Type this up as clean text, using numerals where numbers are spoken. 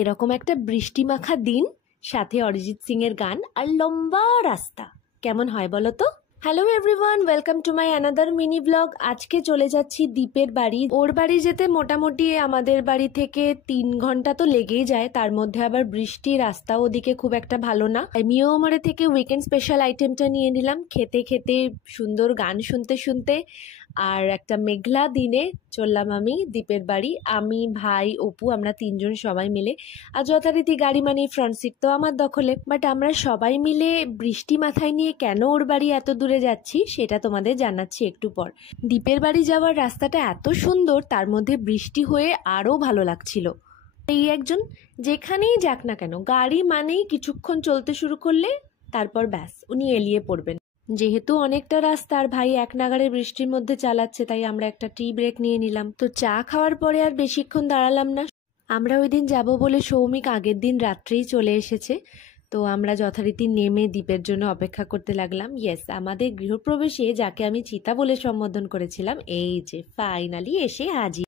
এরকম একটা বৃষ্টি মাখা দিন, সাথে অরিজিৎ সিং এর গান আর লম্বা রাস্তা, কেমন হয় বলো তো? Hello everyone, welcome to my another mini blog. আজকে চলে যাচ্ছি দীপের বাড়ি। ওর বাড়ি যেতে মোটামুটি আমাদের বাড়ি থেকে 3 ঘন্টা তো লেগেই যায়, তার মধ্যে আবার বৃষ্টি, রাস্তা ওদিকে খুব একটা ভালো না। মিওমারে থেকে উইকেন্ড স্পেশাল আইটেমটা নিয়ে নিলাম, খেতে খেতে সুন্দর গান শুনতে শুনতে। আর একটা মেঘলা দিনে চললাম আমি দীপের বাড়ি। আমি, ভাই, অপু, আমরা 3 জন সবাই মিলে। আর যথারীতি গাড়ি মানে ফ্রন্ট সিট তো আমার দখলে। বাট আমরা সবাই মিলে বৃষ্টি মাথায় নিয়ে কেন ওর বাড়ি এত দূরে যাচ্ছি সেটা তোমাদের জানাচ্ছি একটু পর। দীপের বাড়ি যাওয়ার রাস্তাটা এত সুন্দর, তার মধ্যে বৃষ্টি হয়ে আরও ভালো লাগছিল। এই একজন যেখানেই যাক না কেন, গাড়ি মানেই কিছুক্ষণ চলতে শুরু করলে তারপর ব্যাস উনি এলিয়ে পড়বেন। যেহেতু অনেকটা রাস্তা আর ভাই এক নাগাড়ে বৃষ্টির মধ্যে চালাচ্ছে, তাই আমরা একটা টি ব্রেক নিয়ে নিলাম। তো চা খাওয়ার পরে আর বেশিক্ষণ দাঁড়ালাম না। আমরা ওই দিন যাবো বলে সৌমিক আগের দিন রাত্রেই চলে এসেছে। তো আমরা যথারীতি নেমে দীপের জন্য অপেক্ষা করতে লাগলাম। ইয়েস, আমাদের গৃহপ্রবেশে যাকে আমি চিতা বলে সম্বোধন করেছিলাম, এই যে ফাইনালি এসে হাজির।